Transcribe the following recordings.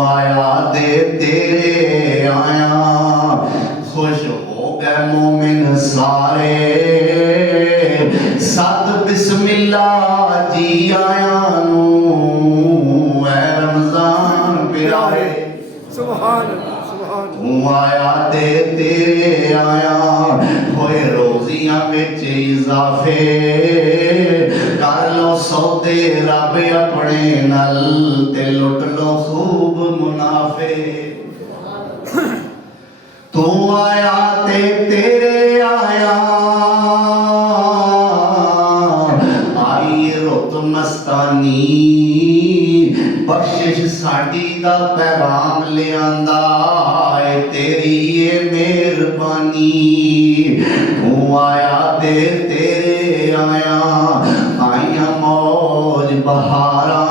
आया दे तेरे आया, खुश हो गए मोमिन सारे, सत बिस्मिल्लाह जी आया नू, ऐ रमजान प्यारे सुभान अल्लाह सुभान तू आया ते तेरे आया, होए रोजियां विच इजाफे, कर लो सौदे रब अपने नल, ते लुट लो खूब मुनाफे। तू आया ते तेरे आया, आई रुत मस्तानी, बख्शिश साडी दा पैगाम लियांदा, तेरी ये मेहरबानी। तू आया ते तेरे आया, आइया मौज बहारा,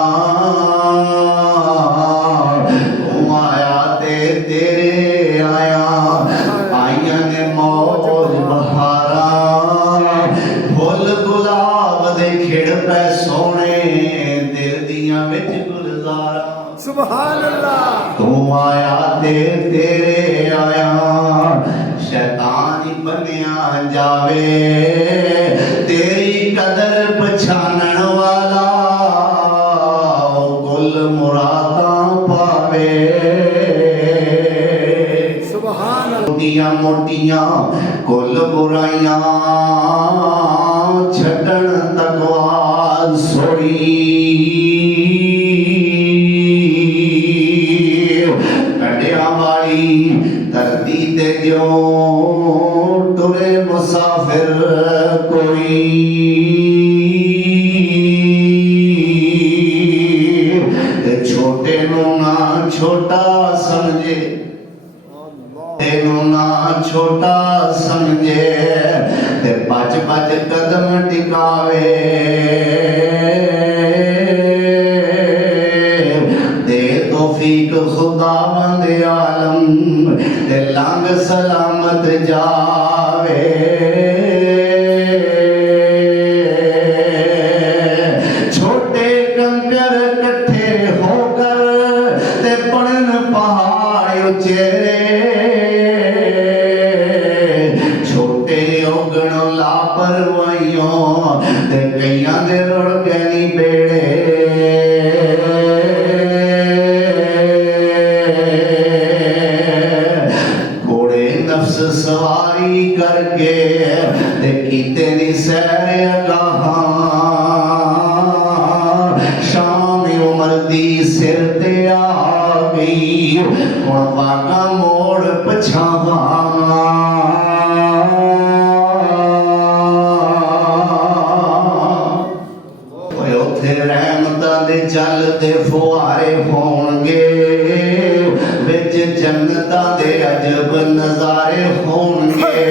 तू आया ते तेरे आया, आइया ने मौज बहारा, फुल गुलाब दे खिड़ पै सोने, दिल दियां विच गुलजारा। सुभान अल्लाह तू आया ते तेरे आया, शैतान ही बनिया जावे, तेरी कदर पछानण वाला, कुल मुरादां पावे। सुभान अल्लाह मोटियां मोटियां कुल बुराइयां, छड्डण तकवा सोई, धरती ते जो टुरे मुसाफिर कोई, ते छोटे नू ना छोटा समझे, तेनू ना छोटा समझे, ते बच बच कदम टिकावे, दे तौफीक खुदावंद आलम, ते लंघ सलामत जावे। छोटे कंकर कट्ठे होकर, ते पड़न पहाड़ उचेरे, छोटे उगण लापरवाहियों, ते कईयां दे रुड़ गए नी बेड़े। सवारी करके ते कीते नी सैर अगाहां, शाम उमर दी सिर ते आ गई, हुण वागा मोड़ पछावां। उत्थे रहमतां दे चलदे फुहारे होणगे, विच जन्नतां दे अजब नज़ारे होणगे।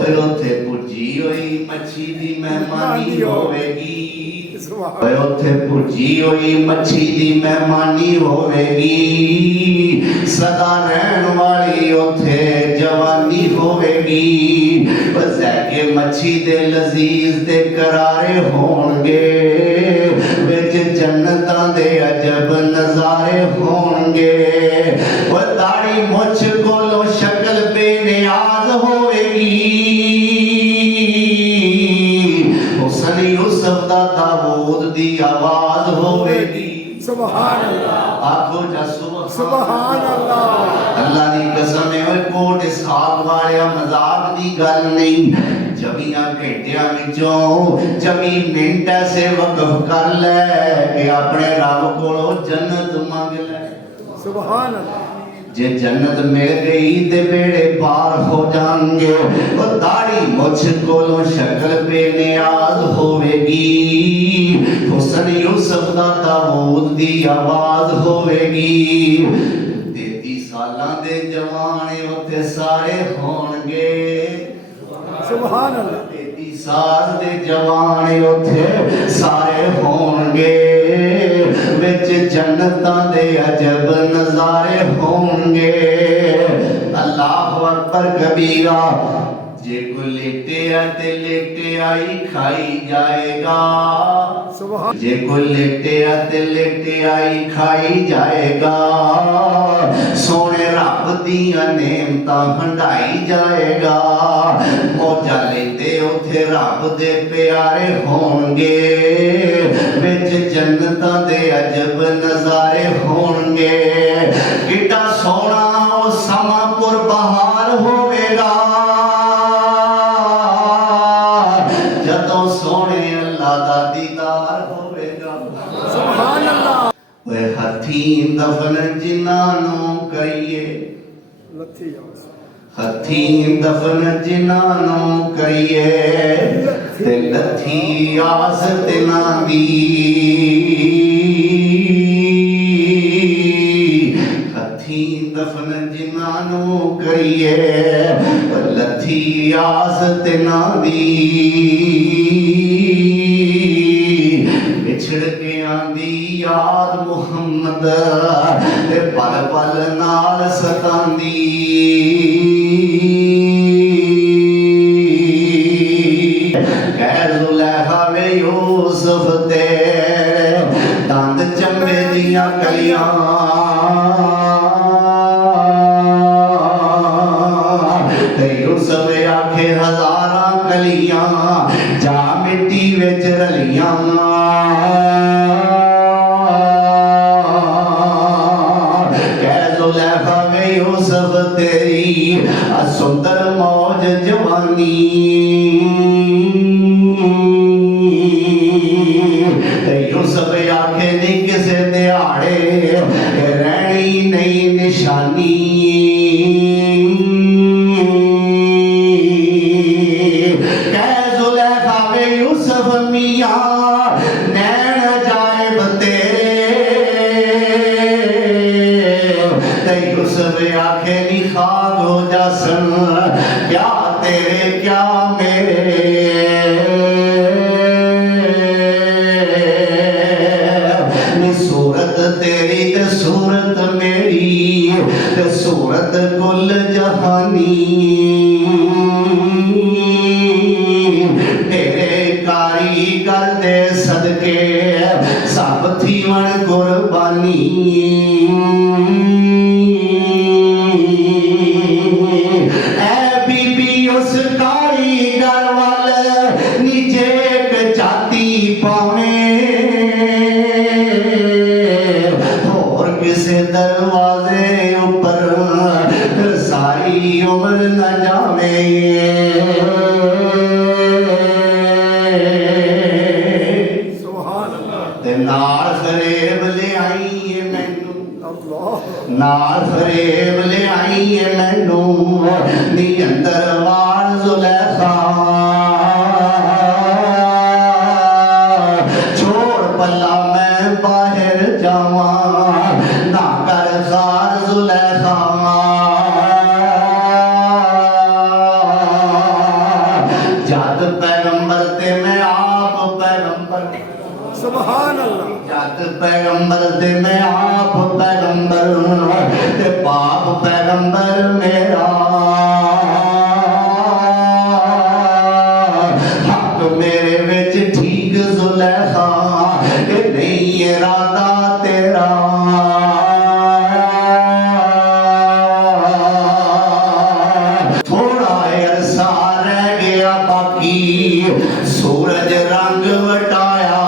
ओए उत्थे पुजी होई मच्छी दी मेहमानी होवेगी, ओए उत्थे पुजी होई मच्छी दी मेहमानी होवेगी, सदा रहण वाली उत्थे जवानी होवेगी। के मच्छी दे लजीज दे करारे होणगे, विच जन्नतां दे अजब नज़ारे होणगे। वो दाढ़ी मुछ कोलों शक्ल बेनियाज होवेगी, हुस्न यूसुफ दा दाऊद दी आवाज होवेगी। सुभान अल्लाह आखो जा सुभान अल्लाह। अल्लाह दी कसम है, कोट इसहाक वालिया मजाक दी गल नहीं। 24 घंटिया विचों 24 मिनट ऐसे वकफ कर ले कि अपने रब कोलों जन्नत मंग ले। सुभान अल्लाह। जे जन्नत मिल गई ते बेड़े पार हो जाएंगे। वो दाढ़ी मुछ कोलों शक्ल बेनियाज होवेगी, हुस्न यूसुफ दा दाऊद दी आवाज होवेगी। 33 सालां दे जवान उत्थे सारे होणगे। सुभान अल्लाह। 33 साल दे जवान उत्थे सारे होणगे, विच जन्नतां दे अजब नज़ारे होणगे। अल्लाहु अकबर कबीरा। जे को लेटे ते लेटे आई खाई जाएगा सुभान जे को लेटे ते लेटे आई खाई जाएगा सोने रब दियां नेमतां हंडाई जाएगा मौजा लेते उथे रब दे प्यारे होणगे विच जन्नतां दे अजब नज़ारे होणगे किड्डा सोहना ओ समां पुरबहार होवेगा जदों सोहणे अल्लाह दा दीदार होवेगा सुभान अल्लाह वे हथीं दफन जिन्हां नूं करिए लथी जाओ हथीं दफन जिन्हां नूं करिए ते लथी आस तिन्हां दी हथीं दफन जिन्हां नूं करिए लथी आस तिन्हां दी विछड़ के आंदी याद मुहम्मद ते पल पल नाल सतांदी वे यूसुफ ते दंद चंबे दियां कलियां ते यूसुफ आखे हजारां कलियां जा मिट्टी विच रलियां वे यूसुफ तेरी सुंदर मौज जवानी यूसुफ आखे नी किसे दिहाड़े रहनी नहीं निशानी कह जुलैखा वे यूसुफ मियां नैन अजायब तेरे यूसुफ आखे नी खाक हो जासन क्या तेरे क्या मेरे सूरत तेरी ते सूरत मेरी ते सूरत कुल जहानी तेरे कारीगर दे सदके सब थीवन कुर्बानी ऐ बीबी उस कारीगर वाल नीचे एक जाती पावे किसे दरवाजे ऊपर सारी उम्र न जावे सुभान अल्लाह ते नाल फरेब ले आई मैनू अल्लाह नाल फरेब ले आई मैनू नी अंदर वाल जुलैखा छोड़ पल्ला मैं बाहर जावा ना कर खार जुलैखा जद पैगंबर ते मैं आप पैगंबर सुभान अल्लाह जद पैगंबर ते मैं आप पैगंबर ते बाप पैगंबर मेरा हक मेरे विच ठीक जुलैखा के नहीं इरादा तेरा थोड़ा अरसा रह गया बाकी सूरज रंग वटाया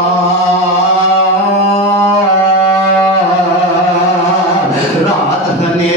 रात हने